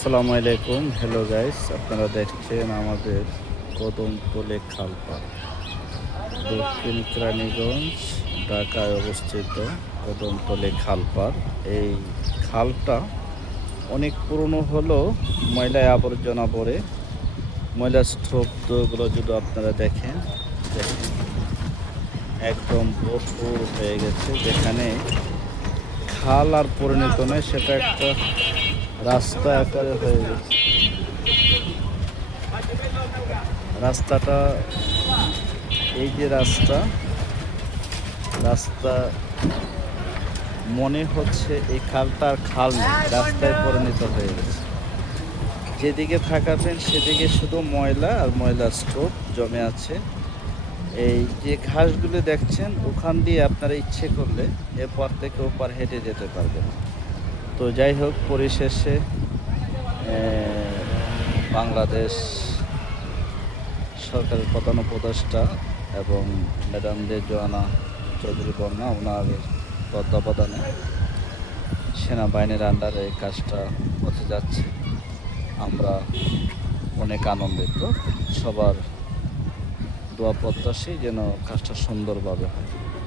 আসসালামু আলাইকুম, hello guys. আপনারা দেখছেন আমাদের কদমতলী খালপাড়, দক্ষিণ কেরানীগঞ্জ, ঢাকায় অবস্থিত কদমতলী খালপাড়। এই খালটা অনেক পুরনো হলেও ময়লায় আবর্জনা পড়ে, ময়লা স্তূপগুলো যদি আপনারা দেখেন একদম ভরপুর হয়ে গেছে। যেখানে খাল আর পরিণত নয়, সেটা একটা রাস্তা আকারে হয়ে গেছে। রাস্তাটা, এই যে রাস্তা রাস্তা মনে হচ্ছে এই খালটা আর খাল নেই, রাস্তায় পরিণত হয়ে গেছে। যেদিকে তাকাবেন সেদিকে শুধু ময়লা আর ময়লার স্তূপ জমে আছে। এই যে ঘাসগুলো দেখছেন, ওখান দিয়ে আপনারা ইচ্ছে করলে এরপর থেকে ওপার হেঁটে যেতে পারবেন। তো যাই হোক, পরিশেষে বাংলাদেশ সরকারের প্রধান উপদেষ্টা এবং ম্যাডাম রেজওয়ানা চৌধুরী বর্মা, ওনার তত্ত্বাবধানে সেনাবাহিনীর আন্ডারে এই কাজটা হতে যাচ্ছে। আমরা অনেক আনন্দিত, সবার দোয়া প্রত্যাশী যেন কাজটা সুন্দরভাবে হয়।